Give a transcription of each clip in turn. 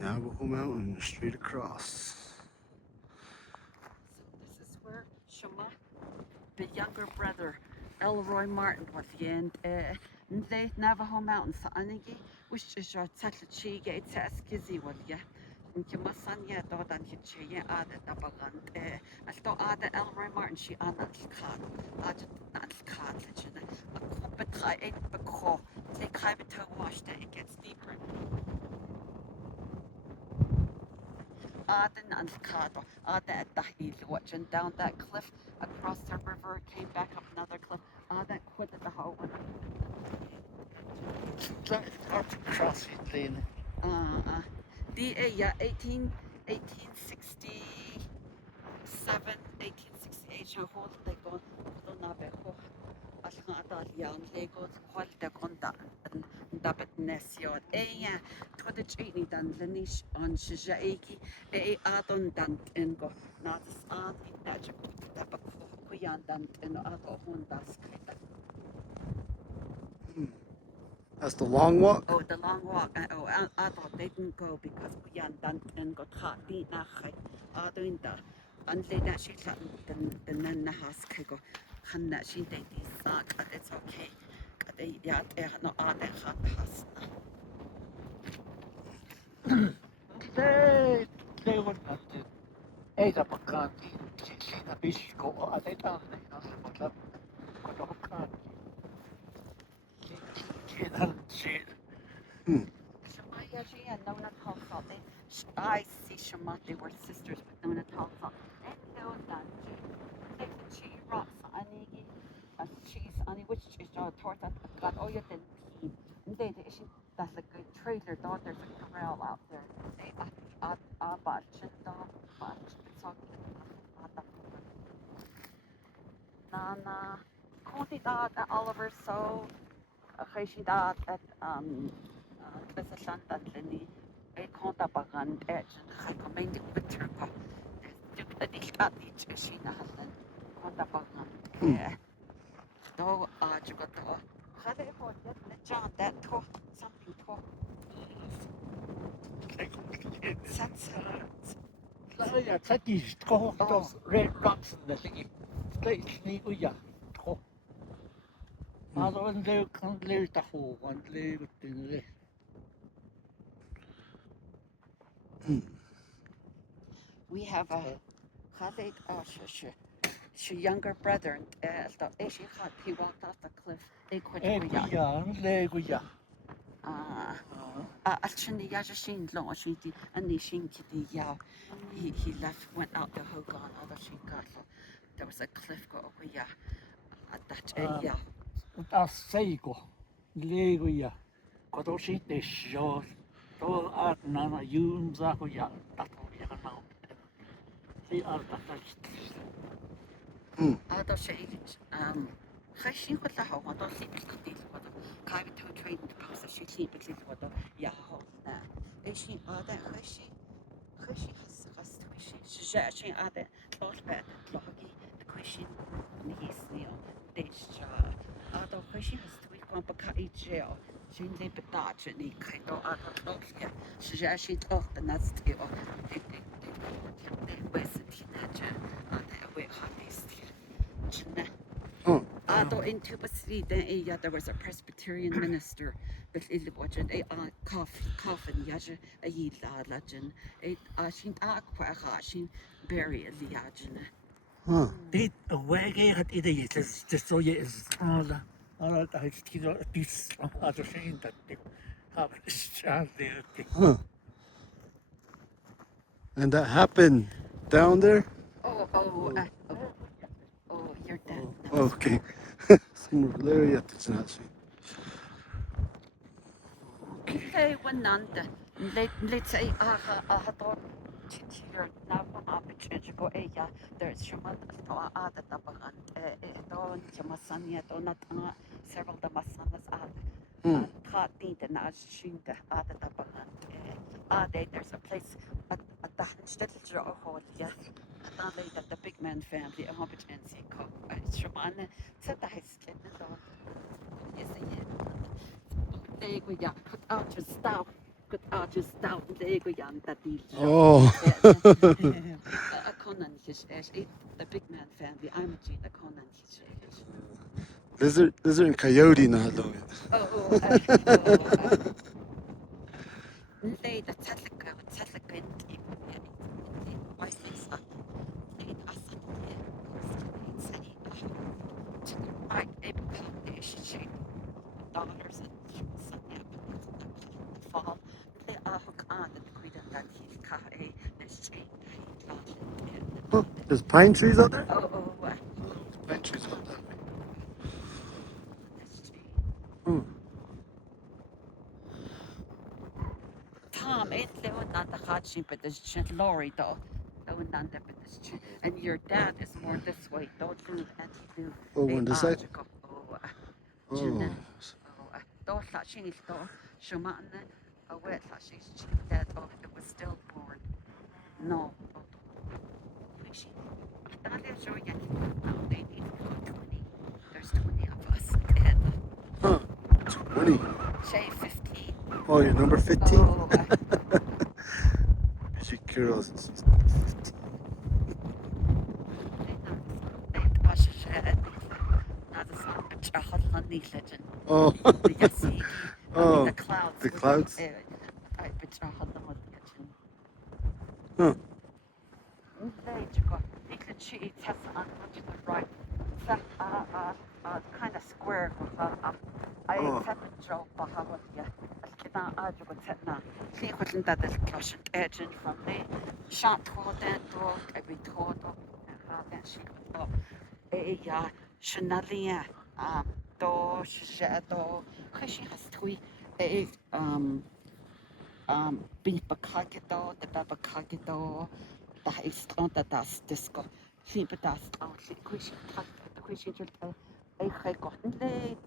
Navajo Mountain, straight across. So this is where Shema, the younger brother, Elroy Martin, was in the Navajo Mountain. So anigi, which is your Tatlachi, it's a skizzy one, yeah. Masanya Dodan Hitche, Ada Dabagant, I thought Ada Elroy Martin, she anat cat, Ada not cat, but I ate the call, take high to wash that it gets deeper. Aden and Cado, Ada at the heel, watching down that cliff across the river, came back up another cliff, Ada quit at the whole one. That's across it then. Yeah, 1867, 1868, so hold they go, Nabeho, Ashmata, young Legos, quite the conda, and Dabet Nesio, to the training than Lenish on Shijaiki, Adon Dant and go, not as aunt in Najak, Tabakuyan Dant and Ato Hondas. That's the long walk? Oh, the long walk. I thought they didn't go because we and got hot beat nach. Doing the and they that she the nun the house go. And that she did this but it's okay. They no they hot house. They would not do. Ada Bakanti, Sina Bishko, Adeta, Nasabata, Kodokan. She Shamaya, she and Nona Tulsa. I see Shema, they were sisters with Nona Tulsa. And know that she rocks Anigi, she's Annie, which is towards that got all your team. And they, she, that's a good trailer, dog. There's a corral out there. They, but Nana, Conti dog at Oliver, so, Heishi dog at, Tlisashan that Lenny. Conta bagan edge and recommended picture of the dish she hasn't conta bagan. Though you got the Hade for John that talk something talk. That's those red rocks in the thing. States Niguya. Other one they can't live the whole one live in the We have a Hade she younger brother and he walked off the cliff. They quit Leguya. Actually, Yajashin long as and Nishin Kitty Yao. He left, went out the Hogan, other Shinkasa. There was a cliff go over ya at that yeah. That's Seigo. Leguya. Kodoshi de show. All art nana yun zakuya. Tatoya now. They are the Other shades, Hashin with the home, I don't sleep with the Kavi to train the post, she sleep with the Yahoo. Is she other Hashi has she other thought bad, Logi, the question, and he's near this other Hashi has to be complicated jail. She live a Dutch and he kind of other thoughts here. She actually talked the nuts to they wasted teenager, and they were Although in Tuba City, there was a Presbyterian minister, but it was a coffin, yaja, a yila legend, a shin aqua, shin bury a liagin. Did a waggy at idiot just so yes. I still this other thing that they have a child there. And that happened down there? Oh, you're dead. Okay. Some Valeria did not see. Okay, when none, let's say, now go there's Shaman Ada Tabaran, Don Jamasania, Donat, several Damasanas, Kati, the Nashinda, Ada Tabaran. There's a place at the Stettel Hall, yes. That the big man family, a hobbit and see cook, Shaman, said the high skin, yes, they go, yeah, put out your stuff. Good just down Lego Yan that deal. Oh. Conan his the big man family. I'm a Gina Conan his Lizard and coyote na hello. Lay the Tatlaka in white face up. Lay Asad I able combination shape dollars and Sunday fall. Lay hook on the queen that he's car a this chain. Oh, there's pine trees out there? Oh, Pine trees out that way. this chain. Hmm. Tom, ain't living on the hot sheep, but this chin lorry though. Living on the but this chin. And your dad is more this way. Don't do and do. Oh, on this side? Oh, Jin. Oh, don't let she go. Shuman, a wet she's that oh, it was stillborn. No. She. I thought I show you. No, they need 20. There's 20 of us. And Huh. 20. Shay 15. Oh, you're number 15? Oh, She girls. Oh. Oh. The clouds. The clouds? Huh. Kind of square. I Oh. from the shot every Shanalia, do shadow, Kashi has three, beef bakakito, the babakakito, the is on the dust disco, sheep dust, she quish, the quish, I got late,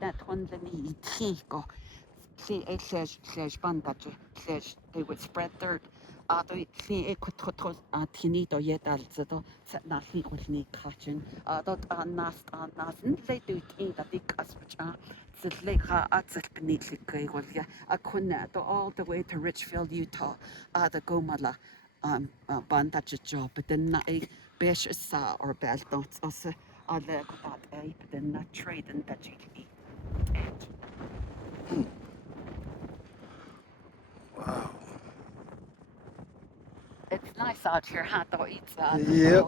that one the knee, tico. See a slash bandage, slash they would spread dirt. Do see a quick tinito yet alzado, set nothing with knee catching. Dot nast and they do eat a big aspach. Sit lake at beneath the Gregoria, a cunnet all the way to Richfield, Utah, the Gomala bandage job, but then not a besh saw or belt dots also. I look at a, but then not trade and that you eat. Wow. It's nice out here, huh? Though it's Yep.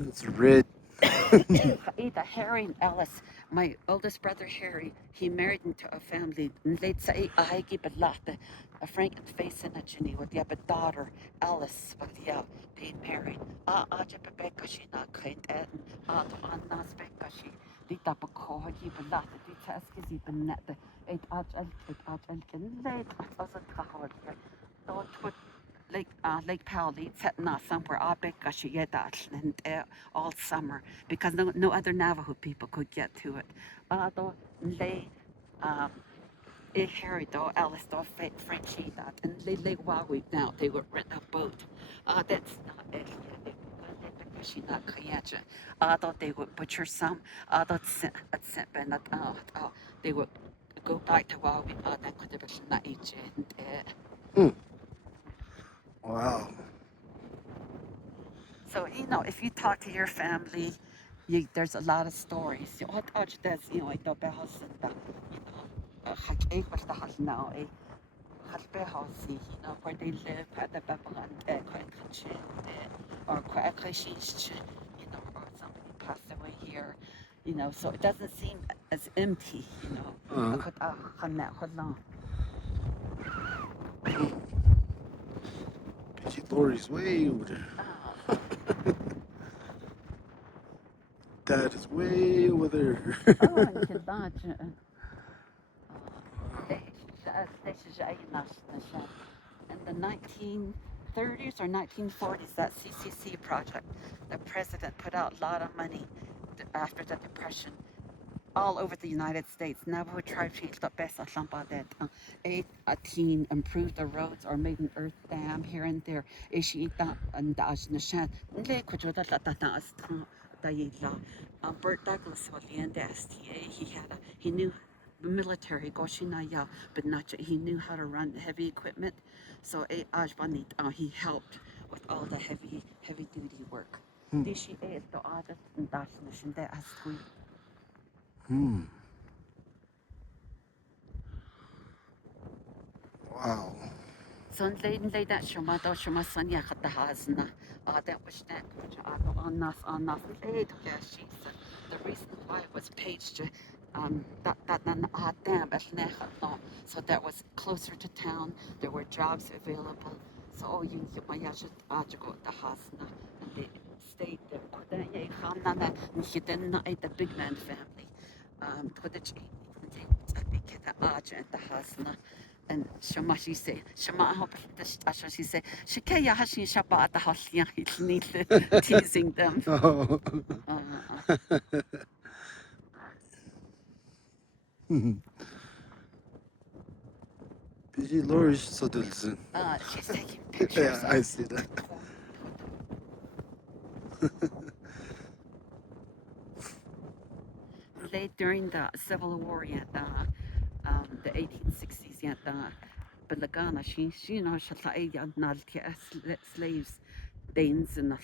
It's red. Either Harry and Alice, my oldest brother Harry, he married into a family. They'd say I give a lot, a frank face in a Jenny with a daughter Alice, but yeah, they married. Rebecca, she not kind and on nas Becca, she did up a call, give a lot, the task is even net. It can late, I was a coward. Don't put Lake Powell set not somewhere and all summer because no other Navajo people could get to it. Do they Harry do Alice do Frenchie that and they Wawi now they would rent a boat. That's not it. She not kayacha. I thought they would butcher some. I thought sent Bennett out. They would go back to Wawi. Then could have been not each and. Wow. So, if you talk to your family, there's a lot of stories. What does, the house and the was the house now, house, where they live at the Babalan, or or somebody passed away here, so it doesn't seem as empty, She Lori's way over there. Dad is way over there. In the 1930s or 1940s, that CCC project, the president put out a lot of money after the Depression all over the United States. Navajo tribe changed the best that a team improved the roads or made an earth dam here and there. Burt Douglas was the STA. He knew military Goshinaya, but not he knew how to run heavy equipment. So he helped with all the heavy duty work. Dishi the audit and definition that as Wow. Son lady that Shamado Shamasanya at the Hasna. That was that on us the reason why it was paged so that was closer to town. There were jobs available. So you my yashit go the Hasna and they stayed there. Then you didn't the big man family. Put the at the Hasna. And Shama she say, Shama hope she say, Shikaya Hashi Shaba at the house, teasing them. Oh. Busy Lorish Sodilson. She's taking pictures. Yeah, I see that. Late during the Civil War, the 1860s, Belagana, she slaves, Danes in the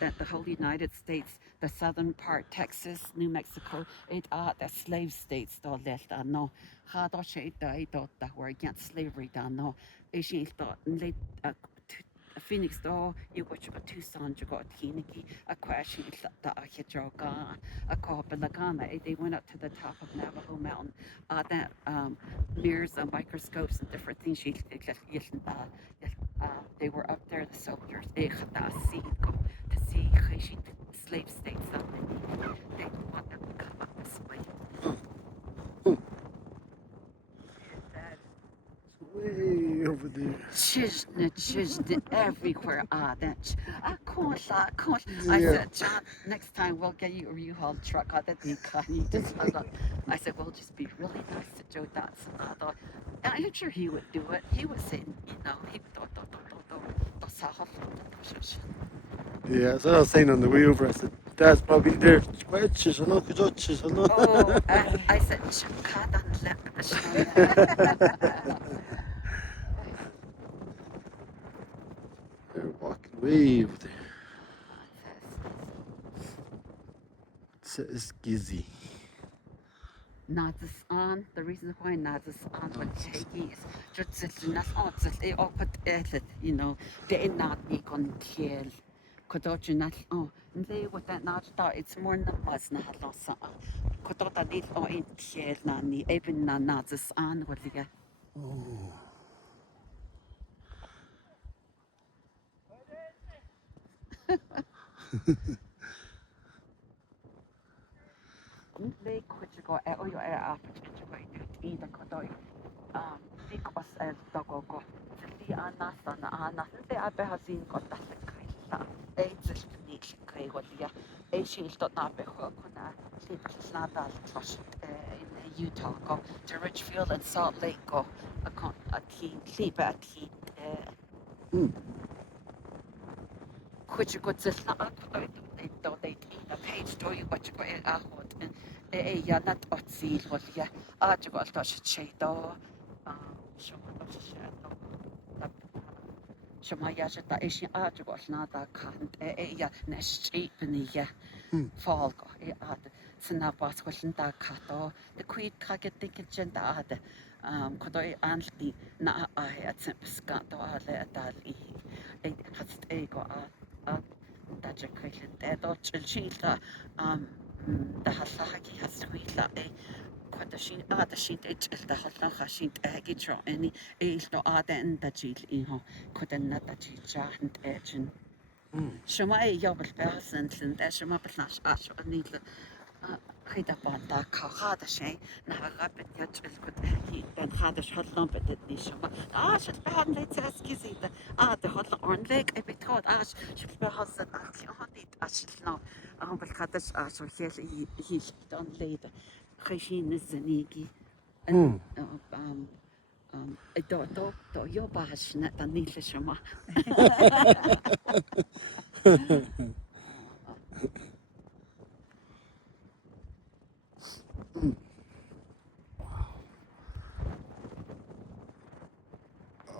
that the whole United States, the southern part, Texas, New Mexico, the slave states, that were against slavery, Phoenix you watch about Tucson, you got Hiniki, a question the Ahijoga, a Belagana. They went up to the top of Navajo Mountain. That mirrors and microscopes and different things. They were up there, the soldiers, to see slave states. They want them to come up this way. Way over there. Chizna everywhere. That of course. I Yeah. said, John, next time we'll get you a U-Haul truck. I said, we'll just be really nice to Joe Dotson. I'm sure he would do it. He would say, he would Yeah, that's what I was saying on the way over. I said, Dad's probably there. Oh, I said, They're walking way over there. It says Gizzy. Nazis on the reason why Nazis on what is just not put they not equal kill. Could not they with that not start it's more than was not lost. Could that need in kill nani even Nazis on what they get. Oh. They could go at your opportunity either could because as dog go the nothing they are behazin got that it's neat what the she's not be it's not that trust in Utah go to Richfield and Salt Lake go a team sleep at heat which you could just not they a page story what you got out and yeah not at sea what yeah you got touch shade Shama Yashata Asian articles not that can't nest cheap and fall go Snappas wasn't that cat the queen target ticket genda could I anti na I had sent Scott or Dali has a go that's a question that Chilta the Hasaki has to eat that the sheet the Hasaka sheet agitro any age no other and the chill in her couldn't not the chicha and edge and Shama Yobel person and Dashama Plash Ash or neither Hida Banda Kahada Shay, Nagarapet Yachel could he then had a short lumpet at Nishama. Should be on let's ask is it the hot on leg I be taught Ash should be house and it Ash now. But Kadash Ash or he done later. Regine is the Niki and a dot your bash net and Nishama. Mm.